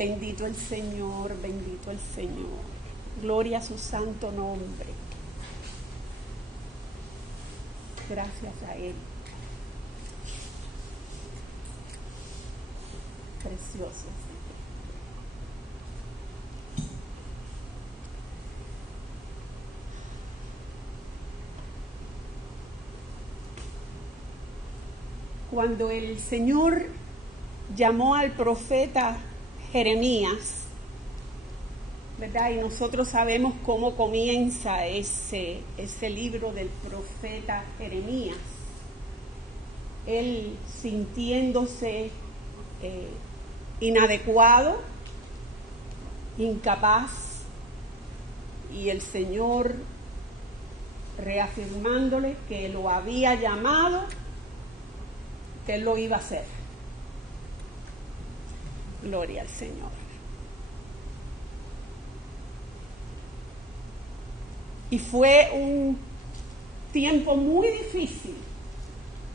Bendito el Señor, bendito el Señor. Gloria a su santo nombre. Gracias a Él. Precioso. Cuando el Señor llamó al profeta Jeremías, ¿verdad? Y nosotros sabemos cómo comienza ese libro del profeta Jeremías. Él sintiéndose inadecuado, incapaz, y el Señor reafirmándole que lo había llamado, que Él lo iba a hacer. Gloria al Señor. Y fue un tiempo muy difícil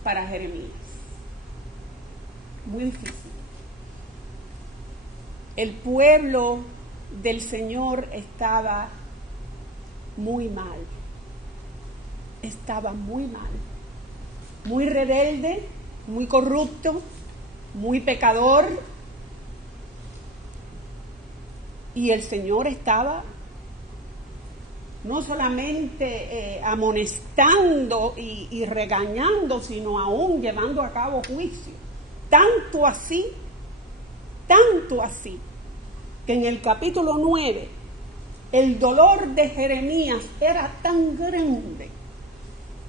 para Jeremías. Muy difícil. El pueblo del Señor estaba muy mal. Estaba muy mal. Muy rebelde, muy corrupto, muy pecador. Y el Señor estaba no solamente amonestando y regañando, sino aún llevando a cabo juicio. Tanto así, que en el capítulo 9, el dolor de Jeremías era tan grande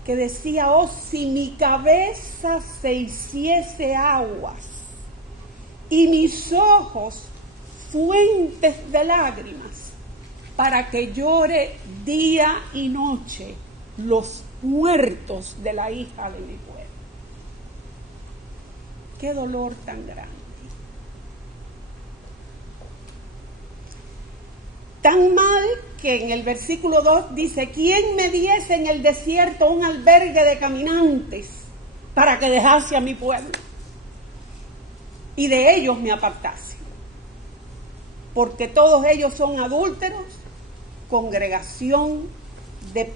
que decía: oh, si mi cabeza se hiciese aguas y mis ojos fuentes de lágrimas, para que llore día y noche los muertos de la hija de mi pueblo. Qué dolor tan grande. Tan mal que en el versículo 2 dice: ¿quién me diese en el desierto un albergue de caminantes para que dejase a mi pueblo y de ellos me apartase? Porque todos ellos son adúlteros, congregación de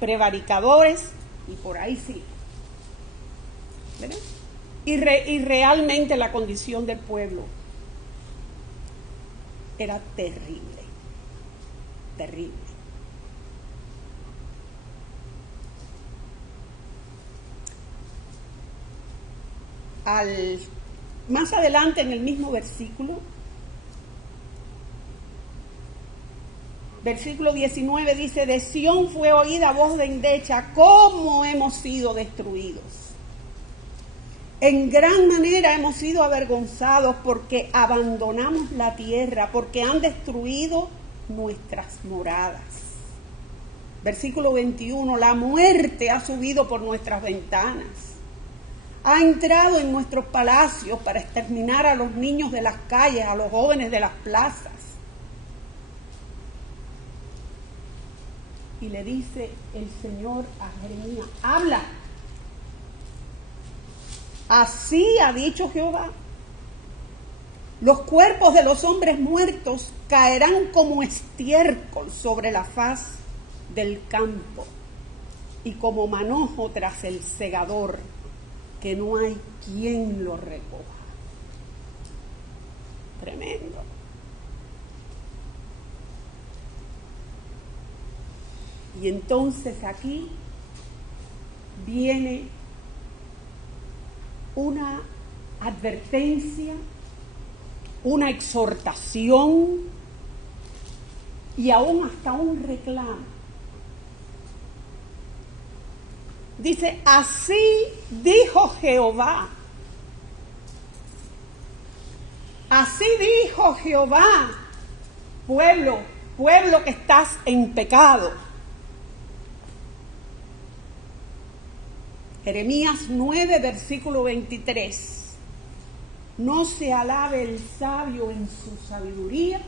prevaricadores, y por ahí sí. ¿Verdad? Y realmente la condición del pueblo era terrible. Terrible. Más adelante en el mismo versículo 19 dice: de Sión fue oída voz de endecha, cómo hemos sido destruidos. En gran manera hemos sido avergonzados porque abandonamos la tierra, porque han destruido nuestras moradas. Versículo 21, la muerte ha subido por nuestras ventanas, ha entrado en nuestros palacios para exterminar a los niños de las calles, a los jóvenes de las plazas. Y le dice el Señor a Jeremías: habla. Así ha dicho Jehová: los cuerpos de los hombres muertos caerán como estiércol sobre la faz del campo y como manojo tras el segador, que no hay quien lo recoja. Tremendo. Y entonces aquí viene una advertencia, una exhortación y aún hasta un reclamo. Dice: así dijo Jehová. Así dijo Jehová, pueblo que estás en pecado. Jeremías 9, versículo 23. No se alabe el sabio en su sabiduría,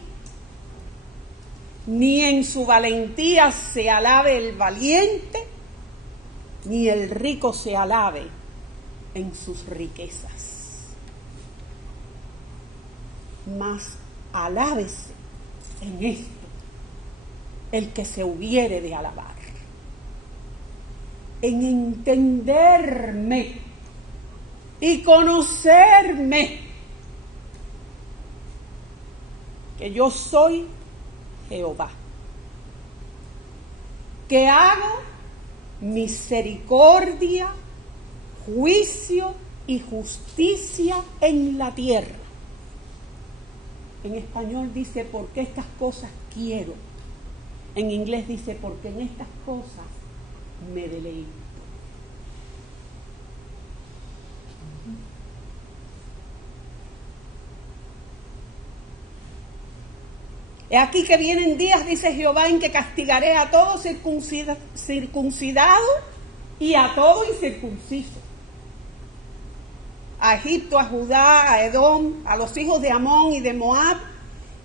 ni en su valentía se alabe el valiente, ni el rico se alabe en sus riquezas. mas alábese en esto el que se hubiere de alabar, en entenderme y conocerme, que yo soy Jehová, que hago misericordia, juicio y justicia en la tierra. En español dice, porque estas cosas quiero. En inglés dice, porque en estas cosas me deleito. He aquí que vienen días, dice Jehová, en que castigaré a todo circuncidado y a todo incircunciso. A Egipto, a Judá, a Edom, a los hijos de Amón y de Moab,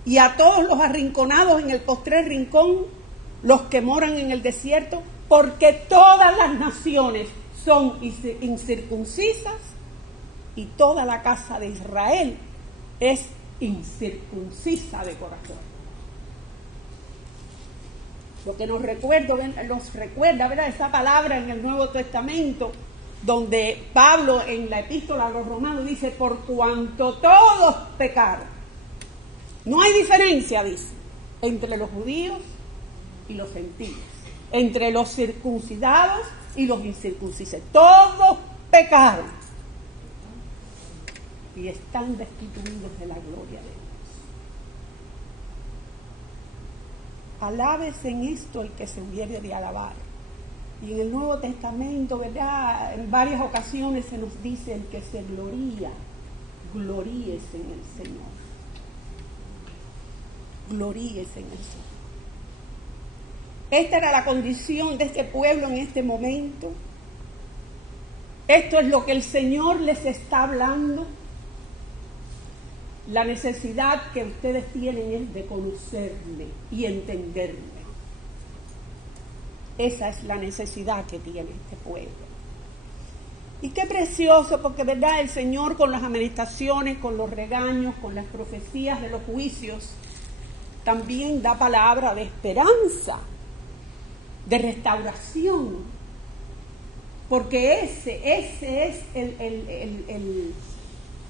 y a todos los arrinconados en el postrer rincón, los que moran en el desierto, porque todas las naciones son incircuncisas y toda la casa de Israel es incircuncisa de corazón. Lo que nos recuerda, ¿verdad? Esa palabra en el Nuevo Testamento, donde Pablo en la epístola a los romanos dice, por cuanto todos pecaron. No hay diferencia, dice, entre los judíos y los gentiles, entre los circuncidados y los incircuncisos. Todos pecaron y están destituidos de la gloria de Dios. Alábese en esto el que se hubiere de alabar. Y en el Nuevo Testamento, ¿verdad?, en varias ocasiones se nos dice el que se gloría, gloríese en el Señor. Gloríese en el Señor. Esta era la condición de este pueblo en este momento. Esto es lo que el Señor les está hablando. La necesidad que ustedes tienen es de conocerme y entenderme. Esa es la necesidad que tiene este pueblo. Y qué precioso, porque verdad, el Señor con las amonestaciones, con los regaños, con las profecías de los juicios, también da palabra de esperanza, de restauración. Porque ese es el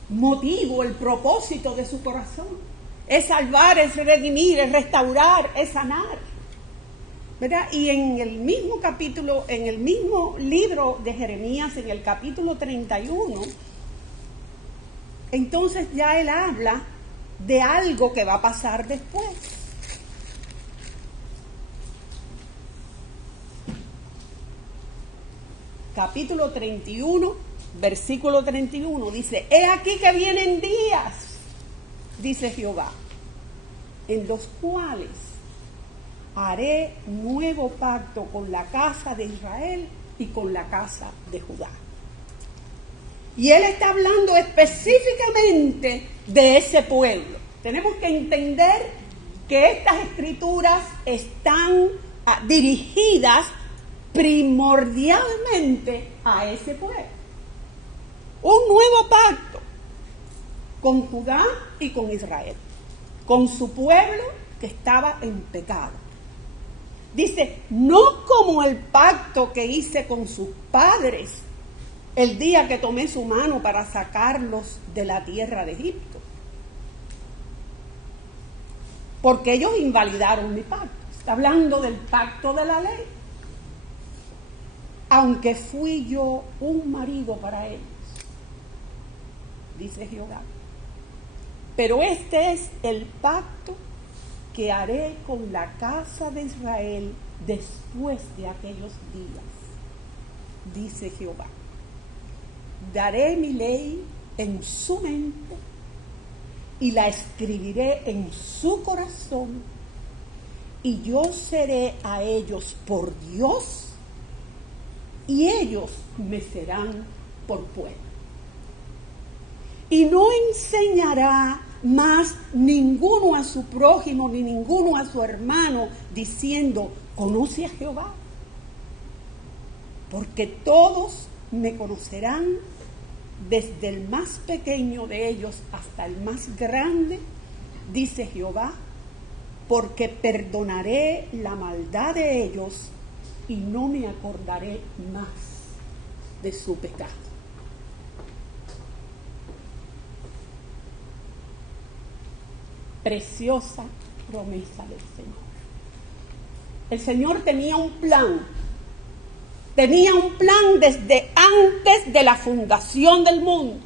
motivo, el propósito de su corazón. Es salvar, es redimir, es restaurar, es sanar. ¿Verdad? Y en el mismo capítulo, en el mismo libro de Jeremías, en el capítulo 31, entonces ya él habla de algo que va a pasar después. Capítulo 31, versículo 31, dice, he aquí que vienen días, dice Jehová, en los cuales haré nuevo pacto con la casa de Israel y con la casa de Judá. Y él está hablando específicamente de ese pueblo. Tenemos que entender que estas escrituras están dirigidas primordialmente a ese pueblo. Un nuevo pacto con Judá y con Israel, con su pueblo que estaba en pecado. Dice, no como el pacto que hice con sus padres el día que tomé su mano para sacarlos de la tierra de Egipto, porque ellos invalidaron mi pacto. Está hablando del pacto de la ley. Aunque fui yo un marido para ellos, dice Jehová. Pero este es el pacto que haré con la casa de Israel después de aquellos días, dice Jehová. Daré mi ley en su mente y la escribiré en su corazón, y yo seré a ellos por Dios y ellos me serán por pueblo. Y no enseñará más ninguno a su prójimo ni ninguno a su hermano diciendo, conoce a Jehová, porque todos me conocerán, desde el más pequeño de ellos hasta el más grande, dice Jehová, porque perdonaré la maldad de ellos y no me acordaré más de su pecado. Preciosa promesa del Señor. El Señor tenía un plan desde antes de la fundación del mundo.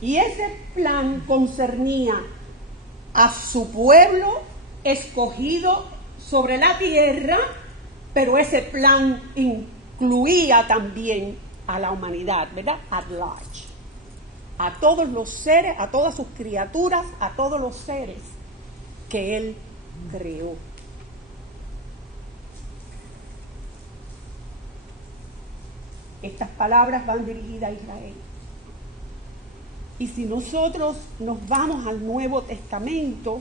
Y ese plan concernía a su pueblo escogido sobre la tierra, pero ese plan incluía también a la humanidad, ¿verdad? At large. A todos los seres, a todas sus criaturas, a todos los seres que Él creó. Estas palabras van dirigidas a Israel. Y si nosotros nos vamos al Nuevo Testamento,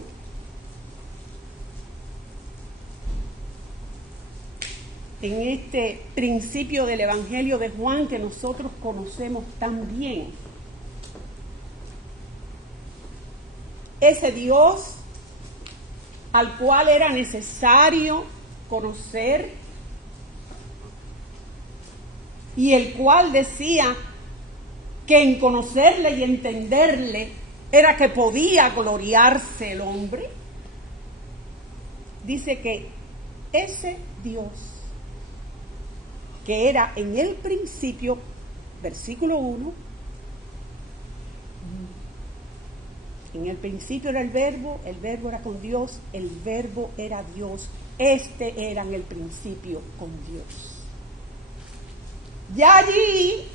en este principio del Evangelio de Juan que nosotros conocemos tan bien, ese Dios al cual era necesario conocer y el cual decía que en conocerle y entenderle era que podía gloriarse el hombre, dice que ese Dios que era en el principio, versículo 1, en el principio era el verbo era con Dios, el verbo era Dios, era en el principio con Dios. Ya allí,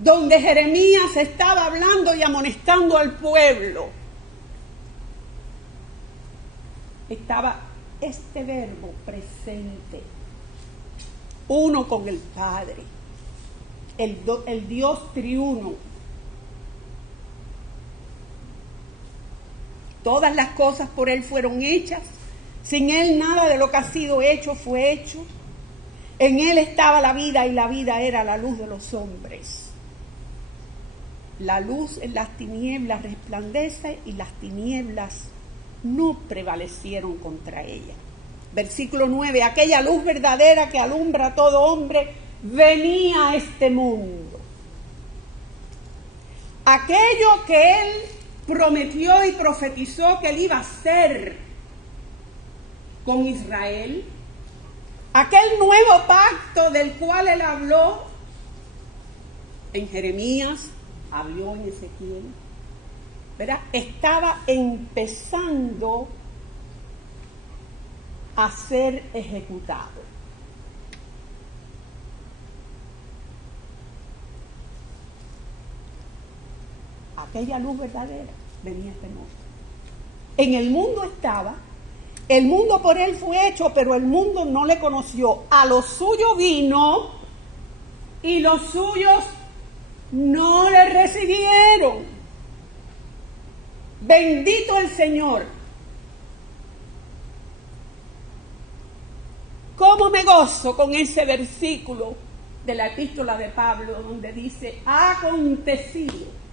donde Jeremías estaba hablando y amonestando al pueblo, estaba este verbo presente, uno con el Padre, el Dios triuno. Todas las cosas por Él fueron hechas, sin Él nada de lo que ha sido hecho fue hecho. En Él estaba la vida y la vida era la luz de los hombres. La luz en las tinieblas resplandece y las tinieblas no prevalecieron contra ella. Versículo 9, aquella luz verdadera que alumbra a todo hombre venía a este mundo. Aquello que Él prometió y profetizó que Él iba a hacer con Israel, aquel nuevo pacto del cual Él habló en Jeremías, habló en Ezequiel, ¿verdad? Estaba empezando a ser ejecutado. Aquella luz verdadera venía a este mundo. En el mundo estaba, el mundo por Él fue hecho, pero el mundo no le conoció. A lo suyo vino y los suyos no le recibieron. Bendito el Señor. ¿Cómo me gozo con ese versículo de la epístola de Pablo donde dice, ha acontecido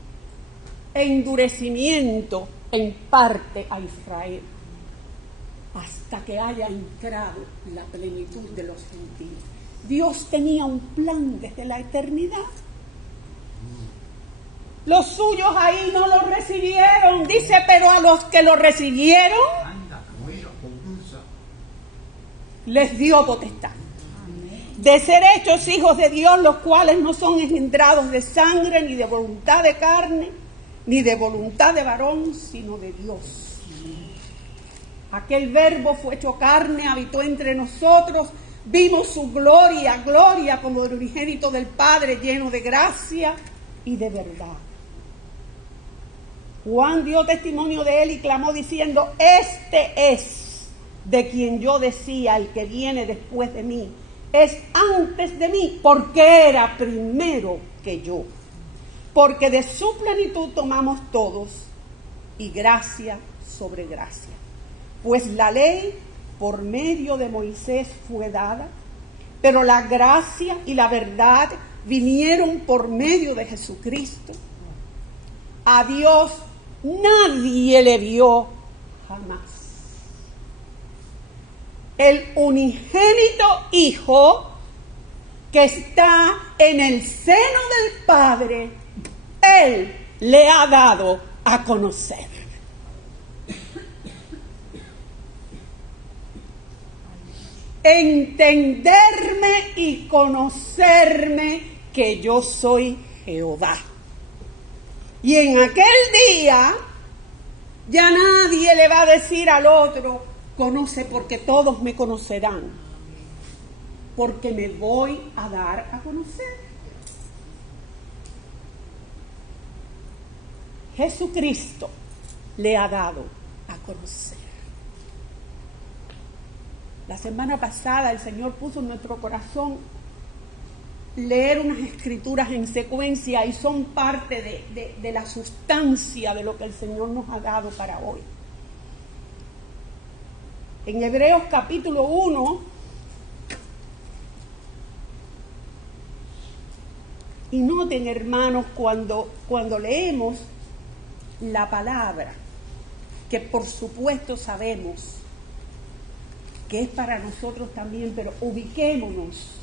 endurecimiento en parte a Israel hasta que haya entrado la plenitud de los gentiles? Dios tenía un plan desde la eternidad. Los suyos ahí no lo recibieron, dice, pero a los que lo recibieron les dio potestad de ser hechos hijos de Dios, los cuales no son engendrados de sangre, ni de voluntad de carne, ni de voluntad de varón, sino de Dios. Aquel verbo fue hecho carne, habitó entre nosotros, vimos su gloria, gloria como el unigénito del Padre, lleno de gracia y de verdad. Juan dio testimonio de Él y clamó diciendo, este es de quien yo decía, el que viene después de mí, es antes de mí, porque era primero que yo. Porque de su plenitud tomamos todos, y gracia sobre gracia. Pues la ley por medio de Moisés fue dada, pero la gracia y la verdad vinieron por medio de Jesucristo. A Dios nadie le vio jamás. El unigénito Hijo que está en el seno del Padre, Él le ha dado a conocer. Entenderme y conocerme que yo soy Jehová. Y en aquel día ya nadie le va a decir al otro, conoce, porque todos me conocerán, porque me voy a dar a conocer. Jesucristo le ha dado a conocer. La semana pasada el Señor puso en nuestro corazón leer unas escrituras en secuencia y son parte de la sustancia de lo que el Señor nos ha dado para hoy. En Hebreos capítulo 1, y noten, hermanos, cuando leemos la palabra, que por supuesto sabemos que es para nosotros también, pero ubiquémonos.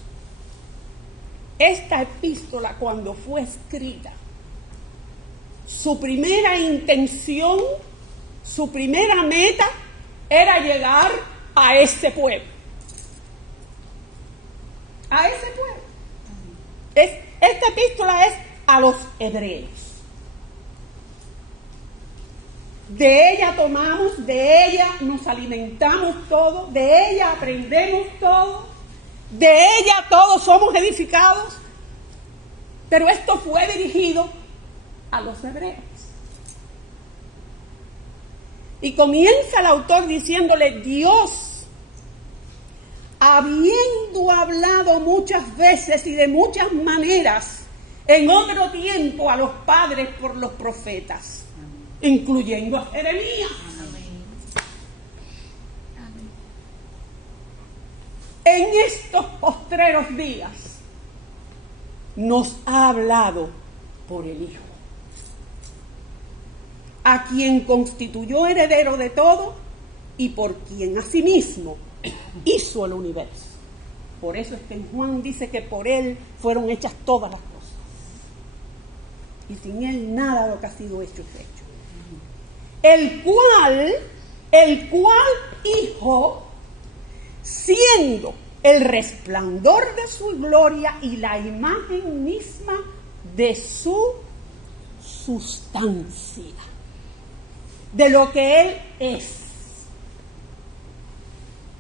Esta epístola, cuando fue escrita, su primera intención, su primera meta era llegar a este pueblo. A ese pueblo. Esta epístola es a los hebreos. De ella tomamos, de ella nos alimentamos todo, de ella aprendemos todo, de ella todos somos edificados. Pero esto fue dirigido a los hebreos. Y comienza el autor diciéndole, Dios, habiendo hablado muchas veces y de muchas maneras en otro tiempo a los padres por los profetas, incluyendo a Jeremías. En estos postreros días nos ha hablado por el Hijo, a quien constituyó heredero de todo y por quien asimismo hizo el universo. Por eso es que en Juan dice que por Él fueron hechas todas las cosas. Y sin Él nada de lo que ha sido hecho es hecho. El cual Hijo, siendo el resplandor de su gloria y la imagen misma de su sustancia, de lo que Él es,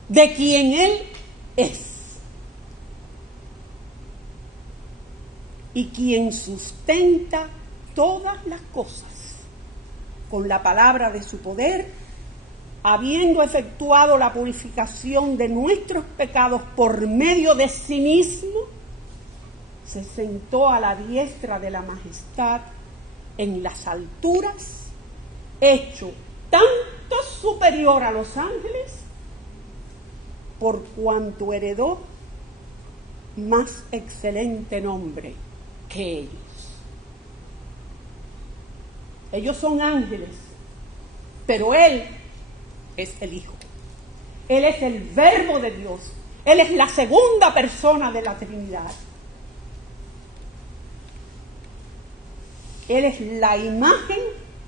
de quien Él es, y quien sustenta todas las cosas con la palabra de su poder, habiendo efectuado la purificación de nuestros pecados por medio de sí mismo, se sentó a la diestra de la majestad en las alturas, hecho tanto superior a los ángeles, por cuanto heredó más excelente nombre que ellos. Ellos son ángeles, pero Él es el Hijo. Él es el Verbo de Dios. Él es la segunda persona de la Trinidad. Él es la imagen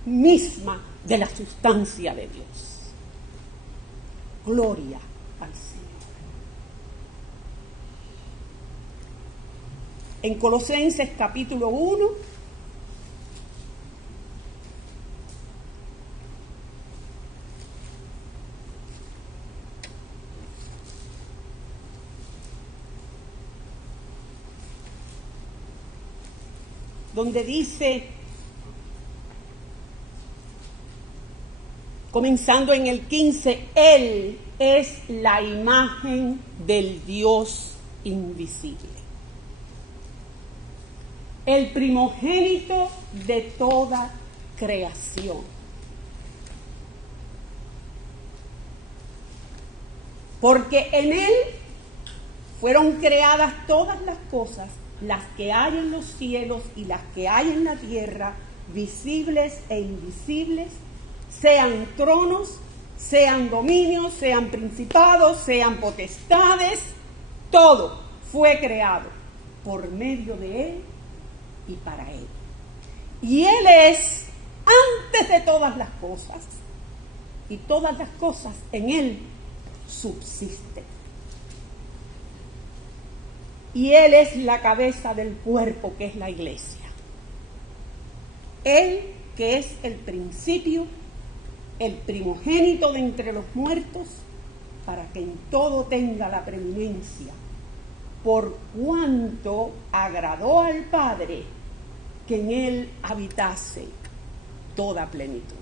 misma de la sustancia de Dios. Gloria al Señor. En Colosenses capítulo 1, donde dice, comenzando en el 15, Él es la imagen del Dios invisible, el primogénito de toda creación. Porque en Él fueron creadas todas las cosas, las que hay en los cielos y las que hay en la tierra, visibles e invisibles, sean tronos, sean dominios, sean principados, sean potestades, todo fue creado por medio de Él y para Él. Y Él es antes de todas las cosas, y todas las cosas en Él subsisten. Y Él es la cabeza del cuerpo, que es la iglesia. Él, que es el principio, el primogénito de entre los muertos, para que en todo tenga la preeminencia, por cuanto agradó al Padre que en Él habitase toda plenitud.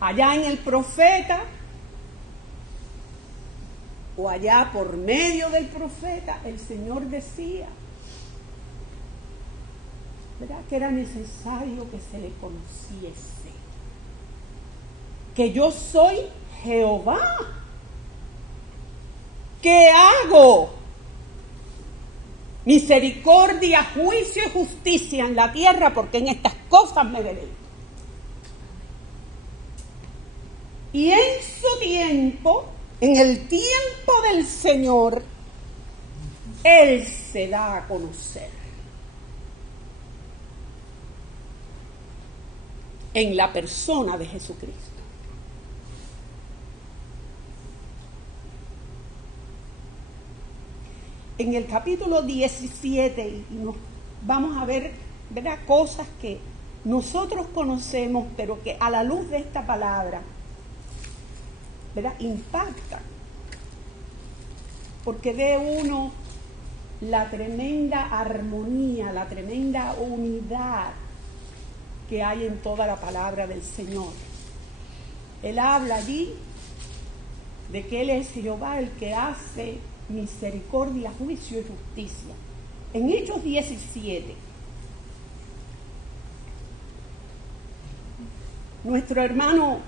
Allá en el profeta, o allá por medio del profeta, el Señor decía, ¿verdad?, que era necesario que se le conociese, que yo soy Jehová, que hago misericordia, juicio y justicia en la tierra, porque en estas cosas me deleito. Y en su tiempo, en el tiempo del Señor, Él se da a conocer en la persona de Jesucristo. En el capítulo 17, y nos vamos a ver, ¿verdad?, cosas que nosotros conocemos, pero que a la luz de esta palabra, ¿verdad?, impactan, porque ve uno la tremenda armonía, la tremenda unidad que hay en toda la palabra del Señor. Él habla allí de que Él es Jehová, el que hace misericordia, juicio y justicia. En Hechos 17, nuestro hermano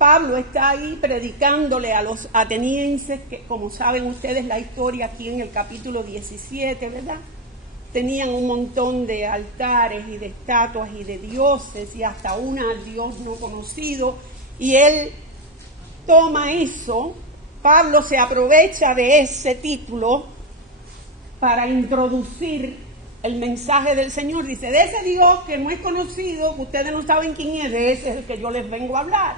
Pablo está ahí predicándole a los atenienses, que como saben ustedes la historia aquí en el capítulo 17, ¿verdad? Tenían un montón de altares y de estatuas y de dioses y hasta una Dios no conocido, y él toma eso. Pablo se aprovecha de ese título para introducir el mensaje del Señor. Dice, de ese Dios que no es conocido, que ustedes no saben quién es, de ese es el que yo les vengo a hablar.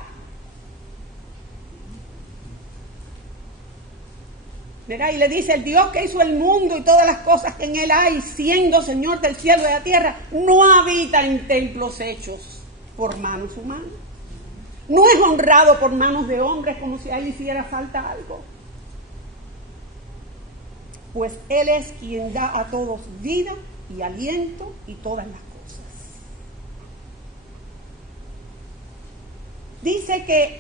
¿Verdad? Y le dice, el Dios que hizo el mundo y todas las cosas que en él hay, siendo Señor del cielo y de la tierra, no habita en templos hechos por manos humanas. No es honrado por manos de hombres como si a él hiciera falta algo. Pues Él es quien da a todos vida y aliento y todas las cosas. Dice que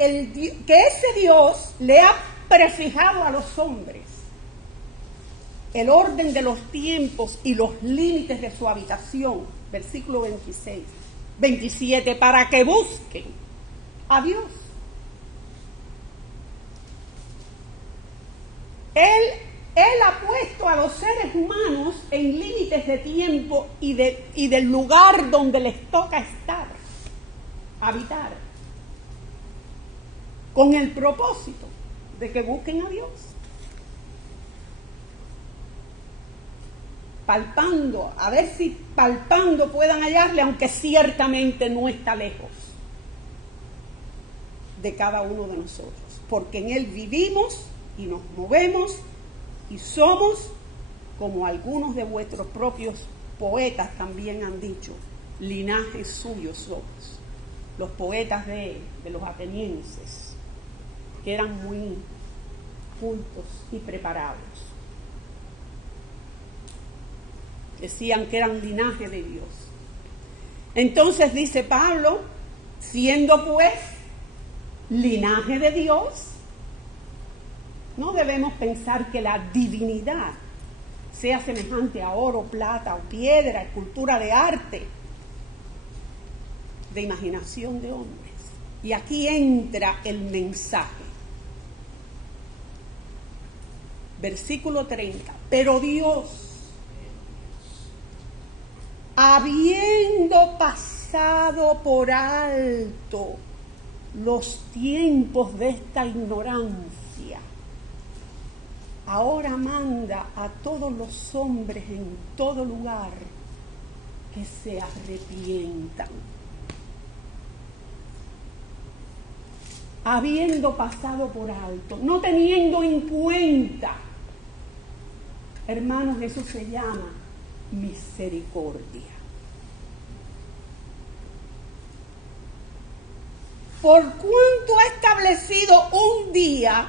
ese Dios le ha prefijado a los hombres el orden de los tiempos y los límites de su habitación. Versículo 27, para que busquen a Dios. Él ha puesto a los seres humanos en límites de tiempo y del lugar donde les toca estar, habitar, con el propósito de que busquen a Dios. Palpando, a ver si palpando puedan hallarle, aunque ciertamente no está lejos de cada uno de nosotros, porque en Él vivimos y nos movemos y somos, como algunos de vuestros propios poetas también han dicho, linaje suyo somos. Los poetas de los atenienses, que eran muy cultos y preparados, decían que eran linaje de Dios. Entonces dice Pablo, siendo pues linaje de Dios, no debemos pensar que la divinidad sea semejante a oro, plata o piedra, escultura de arte, de imaginación de hombres. Y aquí entra el mensaje. Versículo 30. Pero Dios, habiendo pasado por alto los tiempos de esta ignorancia, ahora manda a todos los hombres en todo lugar que se arrepientan. Habiendo pasado por alto, no teniendo en cuenta, hermanos, eso se llama misericordia. Por cuanto ha establecido un día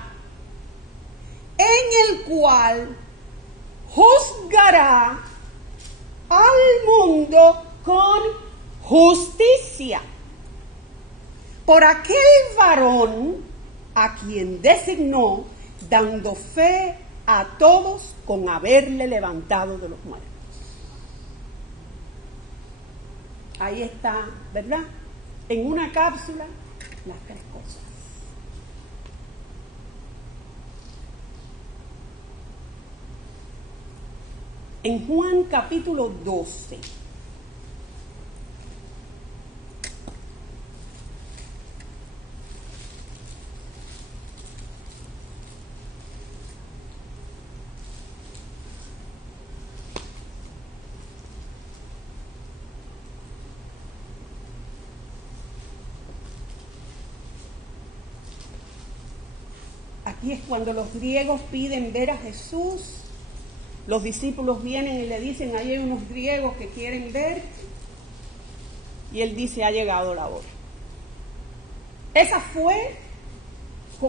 en el cual juzgará al mundo con justicia por aquel varón a quien designó, dando fe a todos con haberle levantado de los muertos. Ahí está, ¿verdad? En una cápsula, las tres cosas. En Juan capítulo 12. Aquí es cuando los griegos piden ver a Jesús. Los discípulos vienen y le dicen, ahí hay unos griegos que quieren ver. Y él dice, ha llegado la hora. Esa fue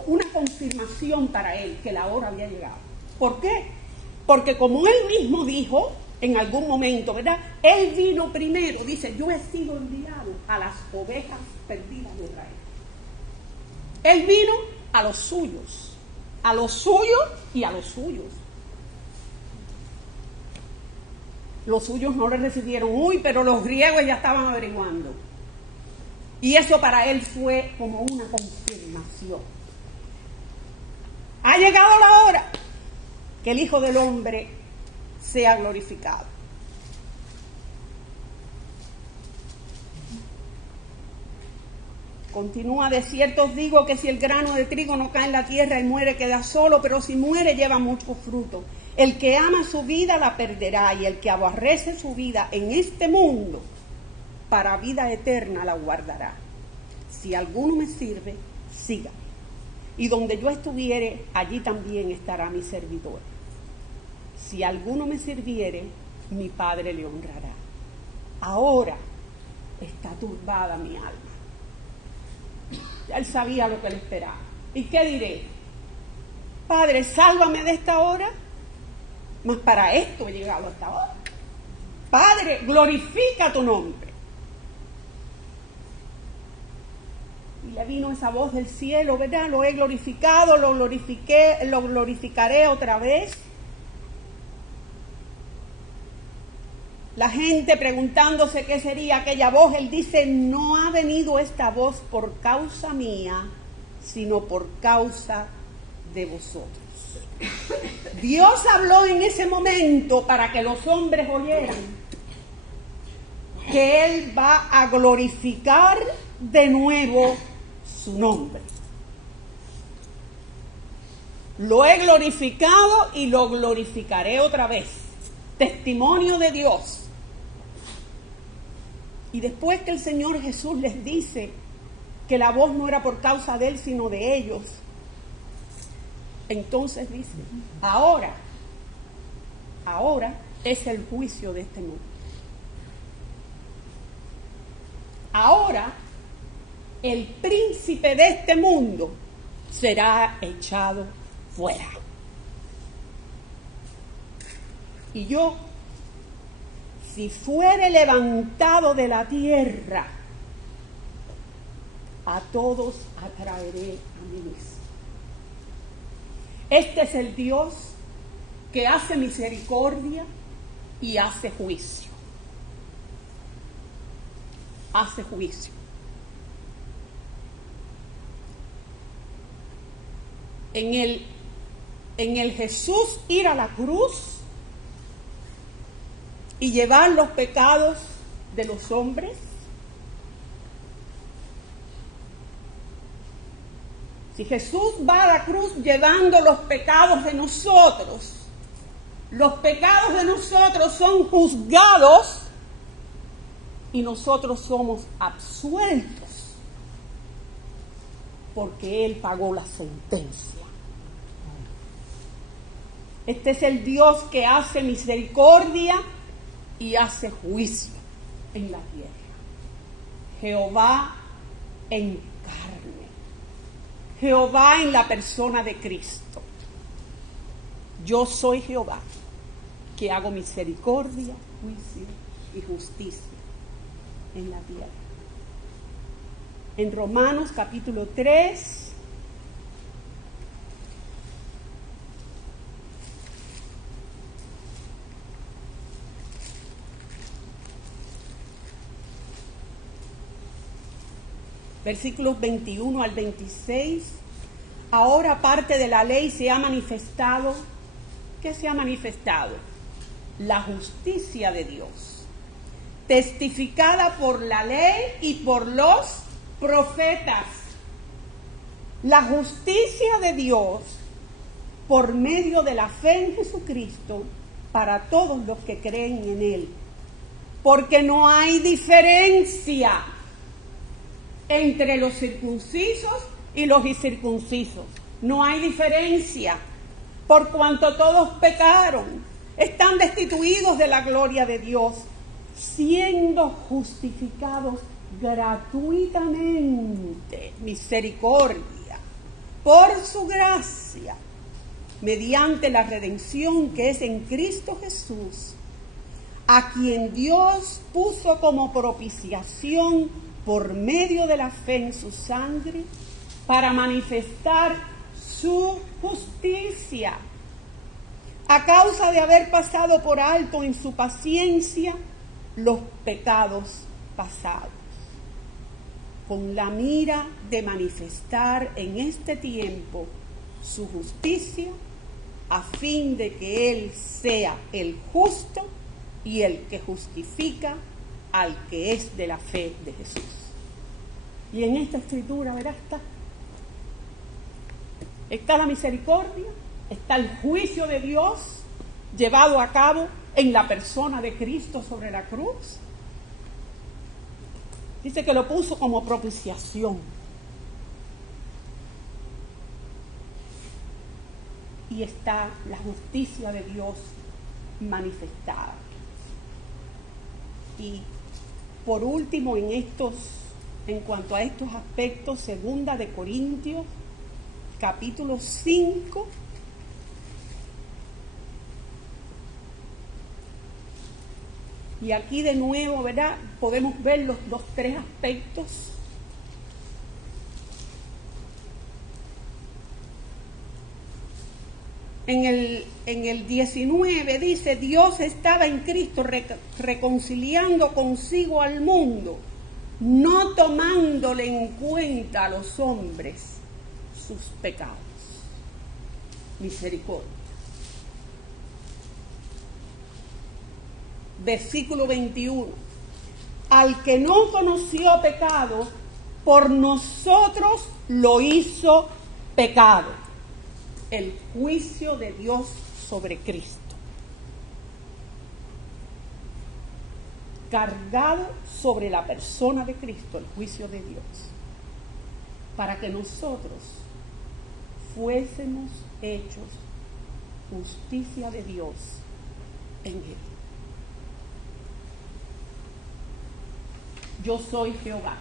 una confirmación para él, que la hora había llegado. ¿Por qué? Porque como él mismo dijo en algún momento, ¿verdad? Él vino primero, dice, yo he sido enviado a las ovejas perdidas de Israel. Él vino a los suyos y a los suyos. Los suyos no le recibieron, pero los griegos ya estaban averiguando. Y eso para él fue como una confirmación. Ha llegado la hora que el Hijo del Hombre sea glorificado. Continúa, de cierto os digo que si el grano de trigo no cae en la tierra y muere, queda solo, pero si muere lleva mucho fruto. El que ama su vida la perderá, y el que aborrece su vida en este mundo, para vida eterna la guardará. Si alguno me sirve, sígame. Y donde yo estuviere, allí también estará mi servidor. Si alguno me sirviere, mi Padre le honrará. Ahora está turbada mi alma. Ya él sabía lo que le esperaba. ¿Y qué diré? Padre, sálvame de esta hora. Mas para esto he llegado hasta ahora. Padre, glorifica tu nombre. Y le vino esa voz del cielo, ¿verdad? Lo he glorificado, lo glorificaré otra vez. La gente preguntándose qué sería aquella voz, él dice, no ha venido esta voz por causa mía, sino por causa de vosotros. Dios habló en ese momento para que los hombres oyeran que Él va a glorificar de nuevo su nombre. Lo he glorificado y lo glorificaré otra vez. Testimonio de Dios. Y después que el Señor Jesús les dice que la voz no era por causa de Él, sino de ellos, entonces dice, ahora es el juicio de este mundo. Ahora el príncipe de este mundo será echado fuera. Y yo, si fuere levantado de la tierra, a todos atraeré a mí mismo. Este es el Dios que hace misericordia y hace juicio. Hace juicio. En en el Jesús ir a la cruz y llevar los pecados de los hombres? Si Jesús va a la cruz llevando los pecados de nosotros, los pecados de nosotros son juzgados y nosotros somos absueltos porque Él pagó la sentencia. Este es el Dios que hace misericordia y hace juicio en la tierra. Jehová en carne. Jehová en la persona de Cristo. Yo soy Jehová, que hago misericordia, juicio y justicia en la tierra. En Romanos capítulo 3, versículos 21 al 26, ahora parte de la ley se ha manifestado. ¿Qué se ha manifestado? La justicia de Dios, testificada por la ley y por los profetas. La justicia de Dios por medio de la fe en Jesucristo para todos los que creen en Él. Porque no hay diferencia entre los circuncisos y los incircuncisos. No hay diferencia, por cuanto todos pecaron, están destituidos de la gloria de Dios, siendo justificados gratuitamente, misericordia, por su gracia, mediante la redención que es en Cristo Jesús, a quien Dios puso como propiciación por medio de la fe en su sangre, para manifestar su justicia, a causa de haber pasado por alto en su paciencia los pecados pasados, con la mira de manifestar en este tiempo su justicia, a fin de que Él sea el justo y el que justifica al que es de la fe de Jesús. Y en esta escritura, verá, está la misericordia, está el juicio de Dios llevado a cabo en la persona de Cristo sobre la cruz. Dice que lo puso como propiciación. Y está la justicia de Dios manifestada. Y por último, en cuanto a estos aspectos, 2 de Corintios, capítulo 5, y aquí de nuevo, ¿verdad?, podemos ver los tres aspectos. En el 19 dice: Dios estaba en Cristo reconciliando consigo al mundo, no tomándole en cuenta a los hombres sus pecados. Misericordia. Versículo 21. Al que no conoció pecado, por nosotros lo hizo pecado. El juicio de Dios sobre Cristo, cargado sobre la persona de Cristo, el juicio de Dios, para que nosotros fuésemos hechos justicia de Dios en Él. Yo soy Jehová,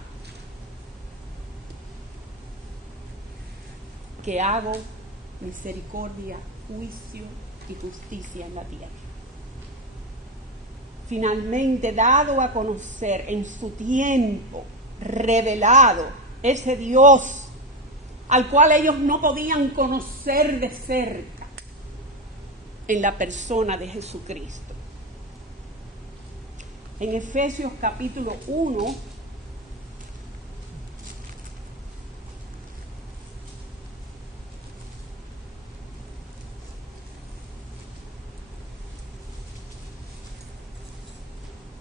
que hago misericordia, juicio y justicia en la tierra. Finalmente dado a conocer en su tiempo, revelado ese Dios al cual ellos no podían conocer de cerca, en la persona de Jesucristo. En Efesios capítulo 1,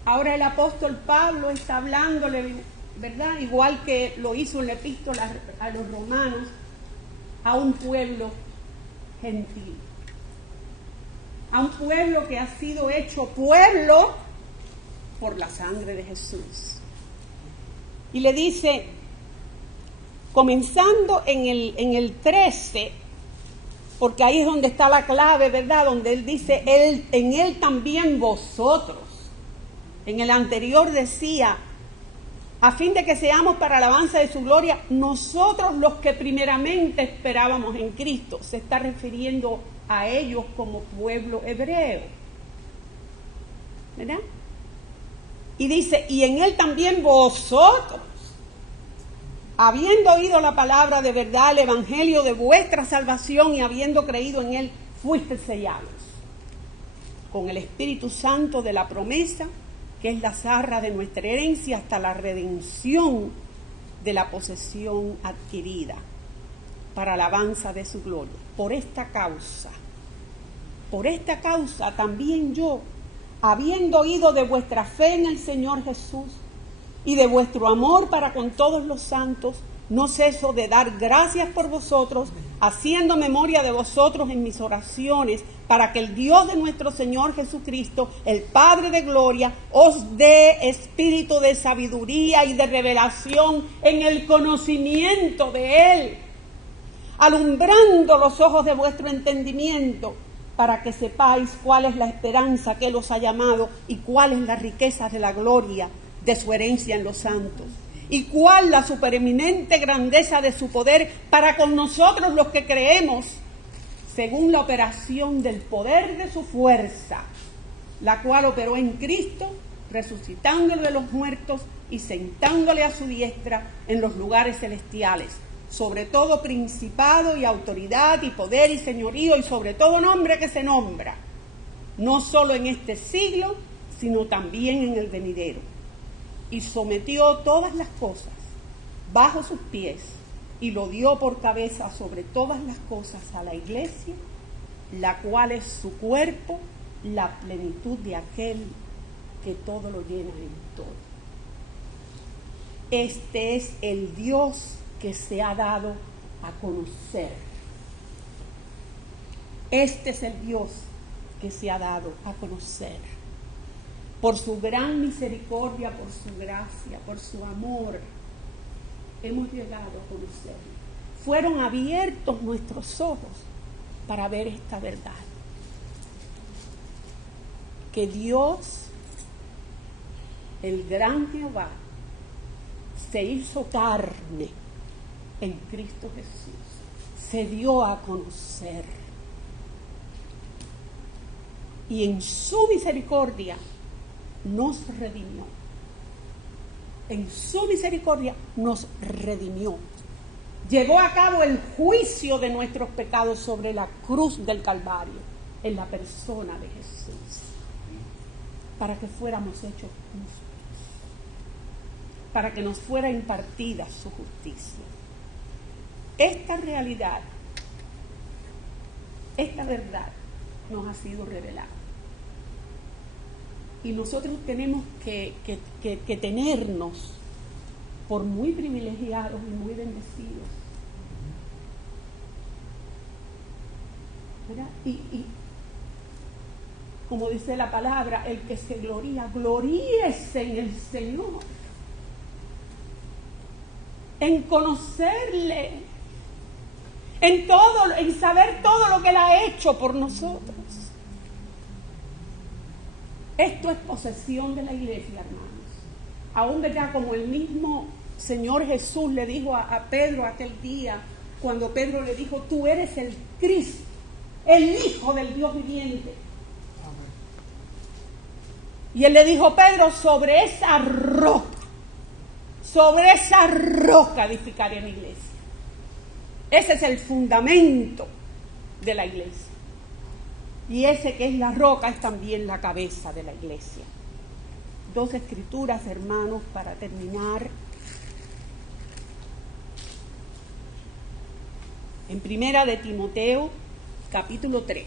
Ahora el apóstol Pablo está hablándole, ¿verdad? Igual que lo hizo en la epístola a los romanos, a un pueblo gentil. A un pueblo que ha sido hecho pueblo por la sangre de Jesús. Y le dice, comenzando en el 13, porque ahí es donde está la clave, ¿verdad? Donde él dice, en él también vosotros. En el anterior decía, a fin de que seamos para alabanza de su gloria, nosotros los que primeramente esperábamos en Cristo. Se está refiriendo a ellos como pueblo hebreo, ¿verdad? Y dice, y en él también vosotros, habiendo oído la palabra de verdad, el evangelio de vuestra salvación, y habiendo creído en él, fuisteis sellados con el Espíritu Santo de la promesa, que es la zarra de nuestra herencia hasta la redención de la posesión adquirida, para alabanza de su gloria. Por esta causa también yo, habiendo oído de vuestra fe en el Señor Jesús y de vuestro amor para con todos los santos, no ceso de dar gracias por vosotros, haciendo memoria de vosotros en mis oraciones, para que el Dios de nuestro Señor Jesucristo, el Padre de gloria, os dé espíritu de sabiduría y de revelación en el conocimiento de Él, alumbrando los ojos de vuestro entendimiento, para que sepáis cuál es la esperanza que Él os ha llamado y cuál es la riqueza de la gloria de su herencia en los santos, y cuál la supereminente grandeza de su poder para con nosotros los que creemos, según la operación del poder de su fuerza, la cual operó en Cristo, resucitándolo de los muertos y sentándole a su diestra en los lugares celestiales, sobre todo principado y autoridad y poder y señorío y sobre todo nombre que se nombra, no solo en este siglo, sino también en el venidero. Y sometió todas las cosas bajo sus pies y lo dio por cabeza sobre todas las cosas a la iglesia, la cual es su cuerpo, la plenitud de aquel que todo lo llena en todo. Este es el Dios que se ha dado a conocer. Este es el Dios que se ha dado a conocer. Por su gran misericordia, por su gracia, por su amor, hemos llegado a conocerlo. Fueron abiertos nuestros ojos para ver esta verdad. Que Dios, el gran Jehová, se hizo carne en Cristo Jesús, se dio a conocer, y en su misericordia nos redimió. En su misericordia nos redimió. Llevó a cabo el juicio de nuestros pecados sobre la cruz del Calvario, en la persona de Jesús, para que fuéramos hechos justos, para que nos fuera impartida su justicia. Esta realidad, esta verdad nos ha sido revelada. Y nosotros tenemos que tenernos por muy privilegiados y muy bendecidos, ¿verdad? Y como dice la palabra, el que se gloría, gloríese en el Señor, en conocerle, en todo, en saber todo lo que Él ha hecho por nosotros. Esto es posesión de la iglesia, hermanos. Aún, ¿verdad? Como el mismo Señor Jesús le dijo a Pedro aquel día, cuando Pedro le dijo, tú eres el Cristo, el Hijo del Dios viviente. Amén. Y él le dijo, Pedro, sobre esa roca edificaré mi iglesia. Ese es el fundamento de la iglesia. Y ese que es la roca es también la cabeza de la iglesia. Dos escrituras, hermanos, para terminar. En Primera de Timoteo, capítulo 3.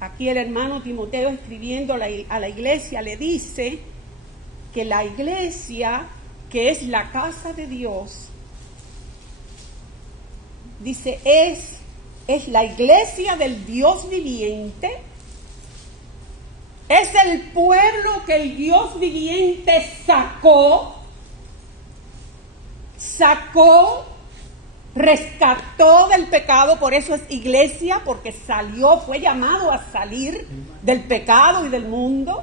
aquí el hermano Timoteo, escribiendo a la iglesia, le dice que la iglesia, que es la casa de Dios, dice, es la iglesia del Dios viviente, es el pueblo que el Dios viviente sacó, rescató del pecado. Por eso es iglesia, porque fue llamado a salir del pecado y del mundo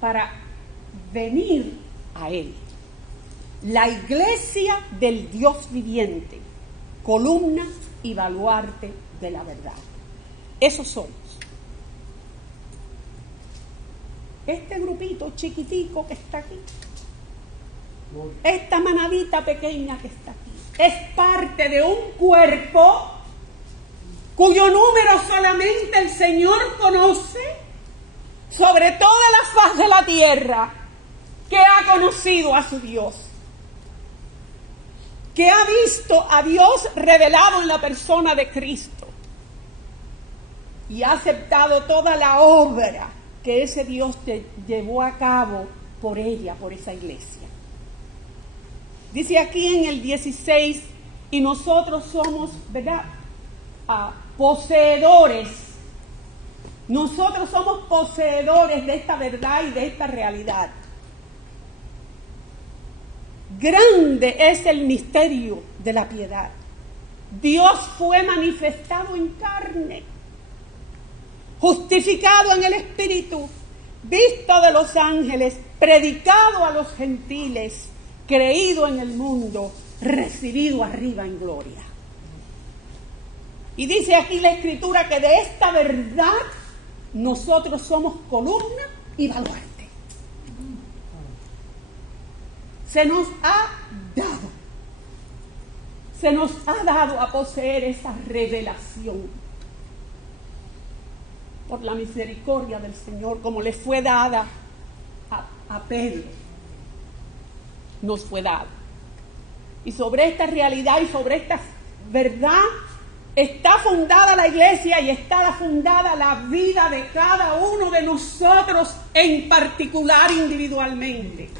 para venir a Él. La iglesia del Dios viviente, columna y baluarte de la verdad. Esos somos. Este grupito chiquitico que está aquí, esta manadita pequeña que está aquí, es parte de un cuerpo cuyo número solamente el Señor conoce, sobre toda la faz de la tierra, que ha conocido a su Dios, que ha visto a Dios revelado en la persona de Cristo y ha aceptado toda la obra que ese Dios te llevó a cabo por ella, por esa iglesia. Dice aquí en el 16, y nosotros somos, ¿verdad?, poseedores. Nosotros somos poseedores de esta verdad y de esta realidad. Grande es el misterio de la piedad. Dios fue manifestado en carne, justificado en el Espíritu, visto de los ángeles, predicado a los gentiles, creído en el mundo, recibido arriba en gloria. Y dice aquí la Escritura que de esta verdad nosotros somos columna y baluarte. Se nos ha dado a poseer esa revelación por la misericordia del Señor, como le fue dada a Pedro, nos fue dada. Y sobre esta realidad y sobre esta verdad está fundada la iglesia y está fundada la vida de cada uno de nosotros en particular, individualmente.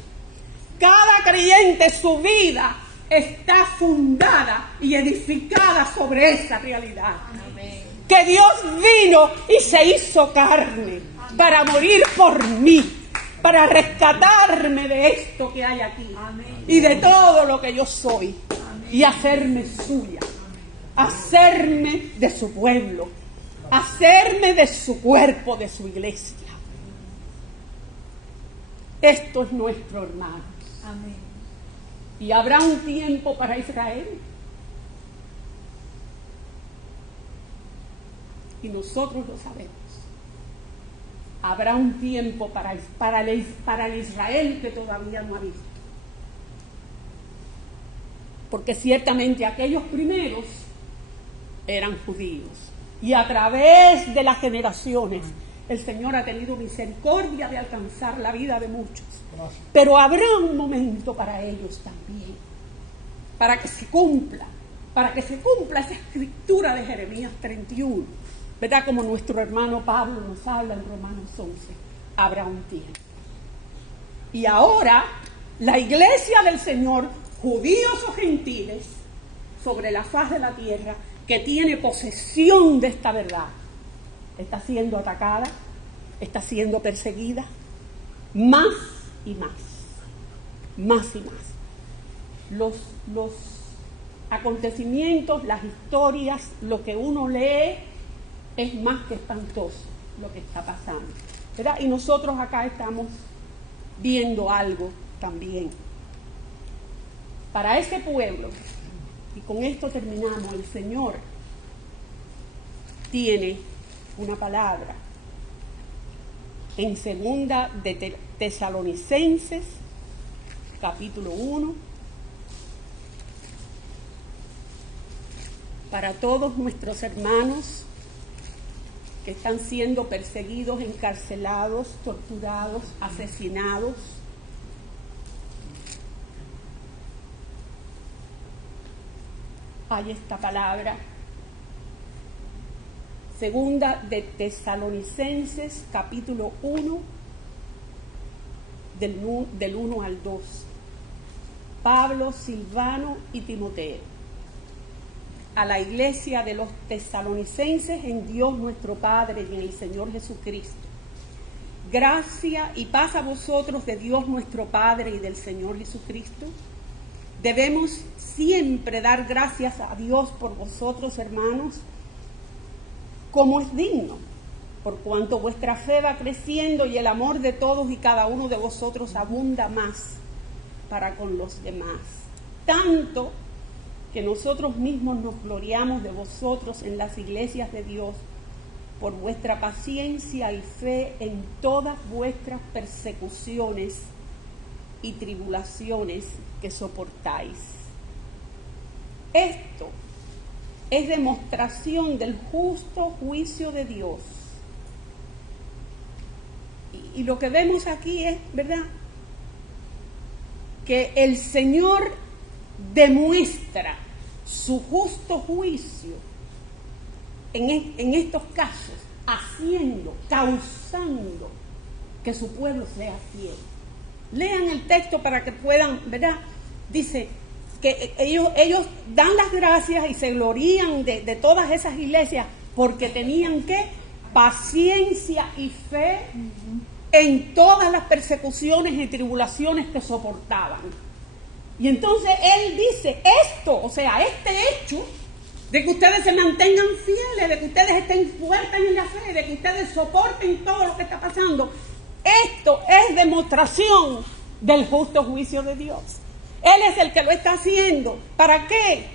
Cada creyente, su vida está fundada y edificada sobre esa realidad. Amén. Que Dios vino y se hizo carne para morir por mí, para rescatarme de esto que hay aquí. Amén. Y de todo lo que yo soy. Amén. Y hacerme suya. Hacerme de su pueblo, hacerme de su cuerpo, de su iglesia. Esto es nuestro hermano. Amén. Y habrá un tiempo para Israel. Y nosotros lo sabemos. Habrá un tiempo para el Israel que todavía no ha visto. Porque ciertamente aquellos primeros eran judíos. Y a través de las generaciones el Señor ha tenido misericordia de alcanzar la vida de muchos. Pero habrá un momento para ellos también, para que se cumpla esa escritura de Jeremías 31, ¿verdad? Como nuestro hermano Pablo nos habla en Romanos 11, habrá un tiempo. Y ahora la iglesia del Señor, judíos o gentiles, sobre la faz de la tierra, que tiene posesión de esta verdad, está siendo atacada, está siendo perseguida, más y más y más. Los acontecimientos, las historias, lo que uno lee es más que espantoso lo que está pasando, ¿verdad? Y nosotros acá estamos viendo algo también. Para ese pueblo, y con esto terminamos, el Señor tiene una palabra en segunda de Tesalonicenses, capítulo 1, para todos nuestros hermanos que están siendo perseguidos, encarcelados, torturados, asesinados. Hay esta palabra Segunda de Tesalonicenses, capítulo 1, del 1 al 2. Pablo, Silvano y Timoteo. A la iglesia de los tesalonicenses en Dios nuestro Padre y en el Señor Jesucristo. Gracia y paz a vosotros de Dios nuestro Padre y del Señor Jesucristo. Debemos siempre dar gracias a Dios por vosotros, hermanos, como es digno, por cuanto vuestra fe va creciendo y el amor de todos y cada uno de vosotros abunda más para con los demás. Tanto que nosotros mismos nos gloriamos de vosotros en las iglesias de Dios por vuestra paciencia y fe en todas vuestras persecuciones y tribulaciones que soportáis. Esto es demostración del justo juicio de Dios. Y lo que vemos aquí es, ¿verdad?, que el Señor demuestra su justo juicio en estos casos, causando que su pueblo sea fiel. Lean el texto para que puedan, ¿verdad? Dice que ellos dan las gracias y se glorían de todas esas iglesias porque tenían ¿qué? Paciencia y fe en todas las persecuciones y tribulaciones que soportaban. Y entonces él dice esto, o sea, este hecho de que ustedes se mantengan fieles, de que ustedes estén fuertes en la fe, de que ustedes soporten todo lo que está pasando, esto es demostración del justo juicio de Dios. Él es el que lo está haciendo. ¿Para qué?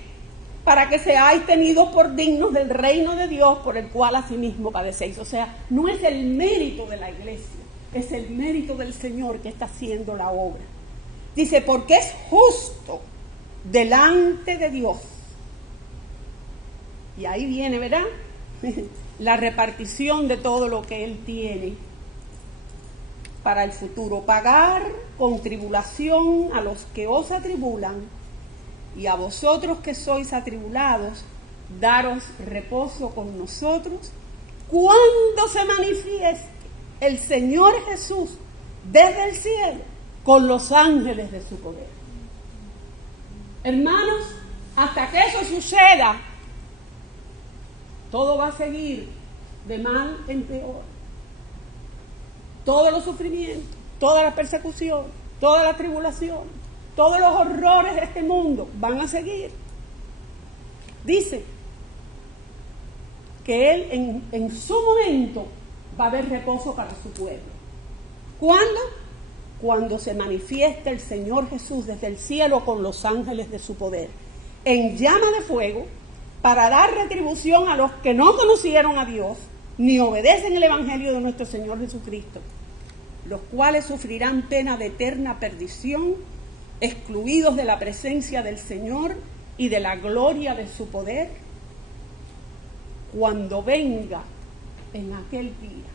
Para que seáis tenidos por dignos del reino de Dios, por el cual asimismo padecéis. O sea, no es el mérito de la iglesia, es el mérito del Señor que está haciendo la obra. Dice, porque es justo delante de Dios. Y ahí viene, ¿verdad?, la repartición de todo lo que Él tiene para el futuro. Pagar con tribulación a los que os atribulan, y a vosotros que sois atribulados, daros reposo con nosotros, cuando se manifieste el Señor Jesús desde el cielo con los ángeles de su poder. Hermanos, hasta que eso suceda, todo va a seguir de mal en peor. Todos los sufrimientos, toda la persecución, toda la tribulación, todos los horrores de este mundo van a seguir. Dice que Él en su momento va a haber reposo para su pueblo. ¿Cuándo? Cuando se manifieste el Señor Jesús desde el cielo con los ángeles de su poder, en llama de fuego, para dar retribución a los que no conocieron a Dios, ni obedecen el evangelio de nuestro Señor Jesucristo, los cuales sufrirán pena de eterna perdición, excluidos de la presencia del Señor y de la gloria de su poder, cuando venga en aquel día,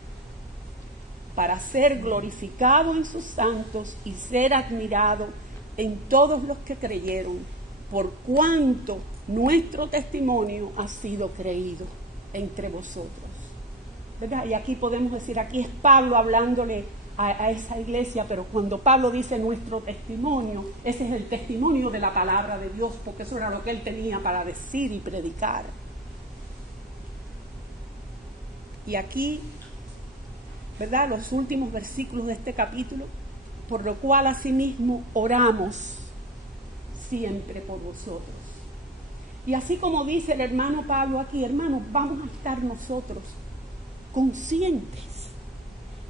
para ser glorificado en sus santos y ser admirado en todos los que creyeron, por cuanto nuestro testimonio ha sido creído entre vosotros. ¿Verdad? Y aquí podemos decir, aquí es Pablo hablándole a esa iglesia, pero cuando Pablo dice nuestro testimonio, ese es el testimonio de la palabra de Dios, porque eso era lo que él tenía para decir y predicar. Y aquí, ¿verdad?, los últimos versículos de este capítulo, por lo cual asimismo oramos siempre por vosotros. Y así como dice el hermano Pablo aquí, hermanos, vamos a estar nosotros conscientes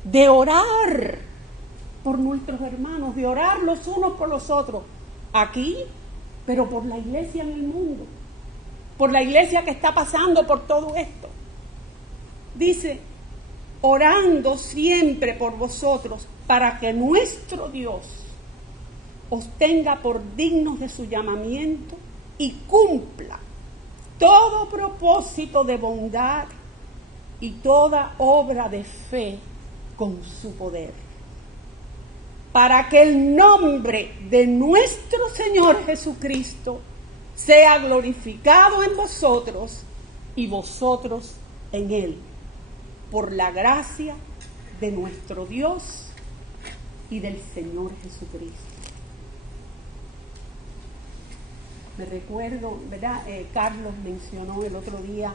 de orar por nuestros hermanos, de orar los unos por los otros, aquí, pero por la iglesia en el mundo, por la iglesia que está pasando por todo esto. Dice, orando siempre por vosotros, para que nuestro Dios os tenga por dignos de su llamamiento y cumpla todo propósito de bondad y toda obra de fe con su poder, para que el nombre de nuestro Señor Jesucristo sea glorificado en vosotros y vosotros en Él, por la gracia de nuestro Dios y del Señor Jesucristo. Me recuerdo, ¿verdad? Carlos mencionó el otro día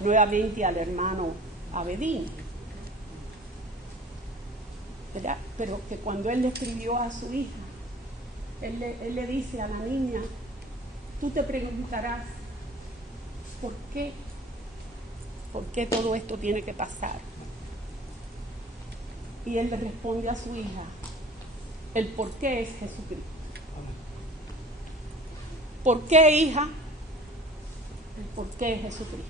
nuevamente al hermano Abedín, ¿verdad? Pero que cuando él le escribió a su hija, él le dice a la niña, tú te preguntarás, ¿por qué? ¿Por qué todo esto tiene que pasar? Y él le responde a su hija, el por qué es Jesucristo. ¿Por qué, hija? El por qué es Jesucristo.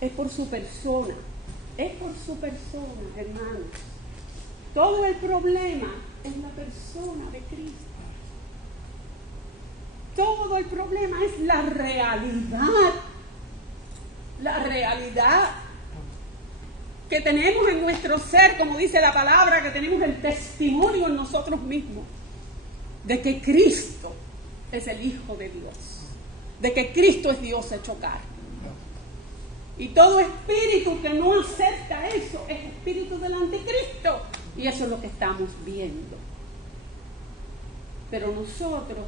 Es por su persona. Es por su persona, hermanos. Todo el problema es la persona de Cristo. Todo el problema es la realidad. La realidad que tenemos en nuestro ser, como dice la palabra, que tenemos el testimonio en nosotros mismos de que Cristo es el Hijo de Dios, de que Cristo es Dios hecho carne. Y todo espíritu que no acepta eso es espíritu del anticristo, y eso es lo que estamos viendo. Pero nosotros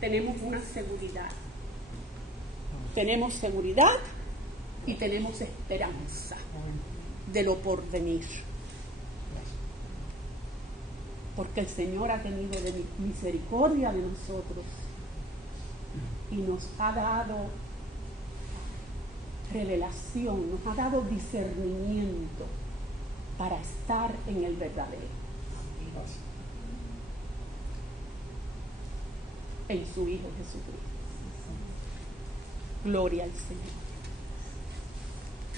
tenemos una seguridad. Tenemos seguridad y tenemos esperanza de lo porvenir. Porque el Señor ha tenido de misericordia de nosotros y nos ha dado revelación, nos ha dado discernimiento para estar en el verdadero, en su Hijo Jesucristo. Gloria al Señor.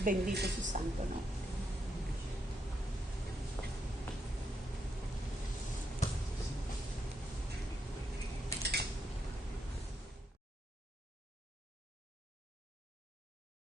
Bendito su santo nombre.